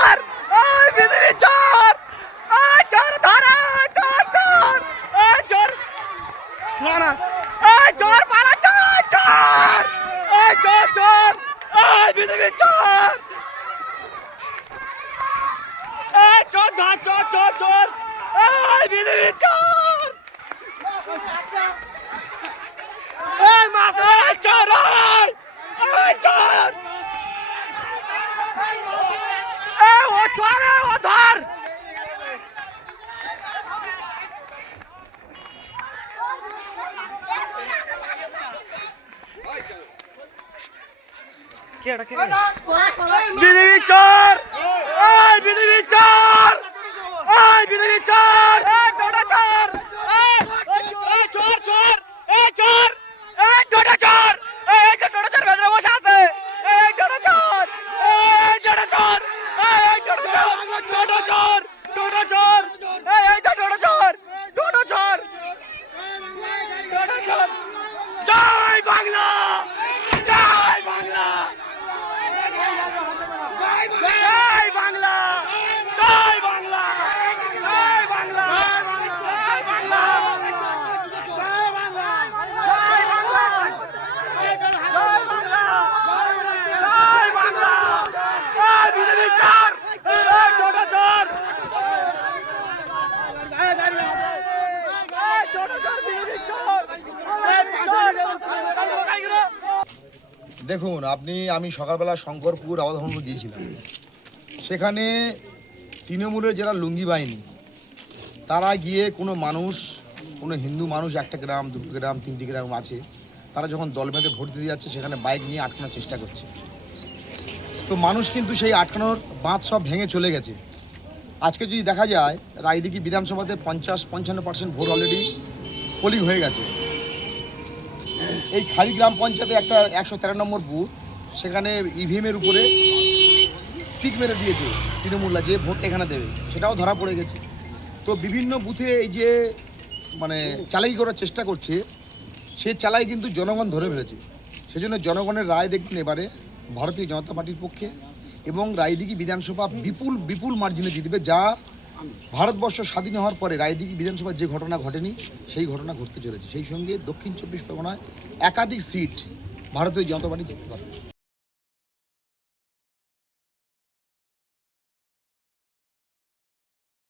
চোর ওই বিজেপি চোর ওই চোর ধরে চোর চোর ওই চোর না ওই চোর পালাচ্ছে চোর ওই চোর চোর ওই বিজেপি চোর ওই চোর ধর চোর চোর চোর ওই বিজেপি চোর ওই মাস ওই চোর ওই চোর ও চোর ও ধর বিজেপি চোর ওই বিজেপি চোর ওই বিজেপি চোর টোটা চোর এই চোর চোর এই চোর এই টোটা চোর এই যে টোটা চোর ভেতরে বসে আছে এই টোটা চোর এই টোটা চোর এই টোটা চোর টোটা চোর টোটা চোর এই যে টোটা চোর টোটা চোর টোটা চোর জয় বাংলা জয় বাংলা জয় বাংলা জয় বাংলা জয় বাংলা জয় বাংলা জয় বাংলা জয় বাংলা জয় বাংলা জয় বাংলা জয় বিজেপি চোর জয় টোটা চোর জয় টোটা চোর বিজেপি চোর দেখুন আমি সকালবেলা শঙ্করপুর আবাদভবন গিয়েছিলাম। সেখানে তৃণমূলের যারা লুঙ্গি বাহিনী তারা গিয়ে কোনো মানুষ, কোনো হিন্দু মানুষ, একটা গ্রাম, দুটো গ্রাম, তিনটি গ্রাম আছে, তারা যখন দল বেঁধে ভোট দিতে যাচ্ছে সেখানে বাইক নিয়ে আটকানোর চেষ্টা করছে। তো মানুষ কিন্তু সেই আটকানোর বাঁধ সব ভেঙে চলে গেছে। আজকে যদি দেখা যায় রায়দিঘি বিধানসভাতে 50-55% ভোট অলরেডি পোলিং হয়ে গেছে। এই খালি গ্রাম পঞ্চায়েতে একটা 113 নম্বর বুথ, সেখানে ইভিএমের উপরে টিক মেরে দিয়েছে তৃণমূলরা যে ভোটটা এখানে দেবে, সেটাও ধরা পড়ে গেছে। তো বিভিন্ন বুথে এই যে চালাই করার চেষ্টা করছে, সে চালাই কিন্তু জনগণ ধরে ফেলেছে। সেজন্য জনগণের রায় দেখবেন এবারে ভারতীয় জনতা পার্টির পক্ষে, এবং রায়দিঘি বিধানসভা বিপুল বিপুল মার্জিনে জিতবে, যা ভারতবর্ষ স্বাধীন হওয়ার পরে রায়দিঘি বিধানসভার যে ঘটনা ঘটেনি সেই ঘটনা ঘটতে চলেছে। সেই সঙ্গে দক্ষিণ 24 পরগনায় একাধিক সিট ভারতীয় জনতা পার্টি জিততে পারবে।